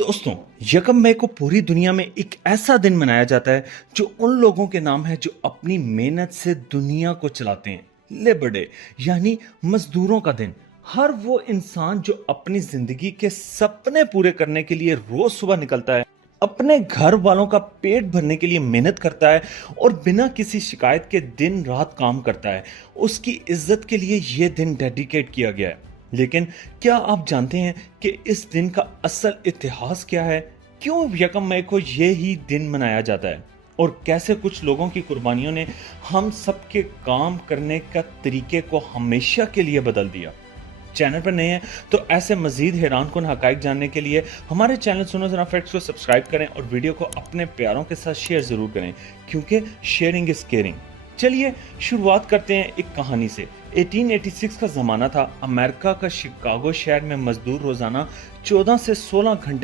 दोस्तों, यकम मई को पूरी दुनिया में एक ऐसा दिन मनाया जाता है जो उन लोगों के नाम है जो अपनी मेहनत से दुनिया को चलाते हैं। लेबर डे यानी मजदूरों का दिन। हर वो इंसान जो अपनी जिंदगी के सपने पूरे करने के लिए रोज सुबह निकलता है, अपने घर वालों का पेट भरने के लिए मेहनत करता है और बिना किसी शिकायत के दिन रात काम करता है, उसकी इज्जत के लिए यह दिन डेडिकेट किया गया है। लेकिन क्या आप जानते हैं कि इस दिन का असल इतिहास क्या है? क्यों यकम मई को ये ही दिन मनाया जाता है और कैसे कुछ लोगों की कुर्बानियों ने हम सबके काम करने का तरीके को हमेशा के लिए बदल दिया। चैनल पर नए हैं तो ऐसे मजीद हैरानकुन हकाइक जानने के लिए हमारे चैनल सुनो जरा फैक्ट्स को सब्सक्राइब करें और वीडियो को अपने प्यारों के साथ शेयर जरूर करें, क्योंकि शेयरिंग इज केयरिंग। चलिए शुरुआत करते हैं एक कहानी से। 1886 का जमाना था। अमेरिका का शिकागो शहर में मजदूर रोजाना 14 से 16 घंटे